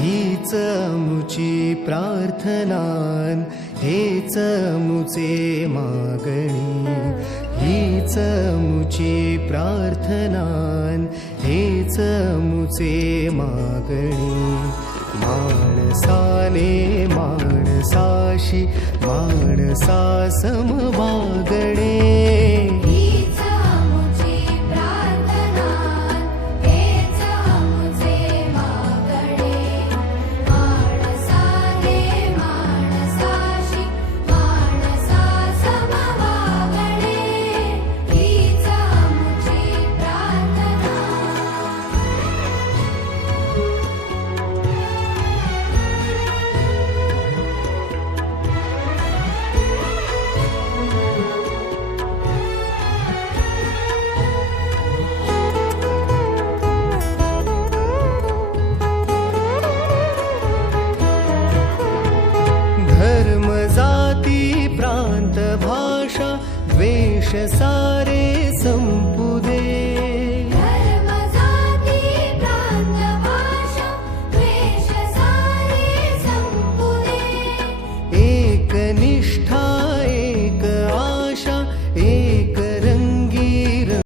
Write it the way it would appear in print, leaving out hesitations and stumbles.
हीच मुची प्रार्थनान, हेच मुचे मागणी. हीच मुची प्रार्थनान, हेच मुचे मागणी. माणसाने माणसाशी माणसा सम वागणे. धर्म जाती प्रांत भाषा द्वेष सारे संपू.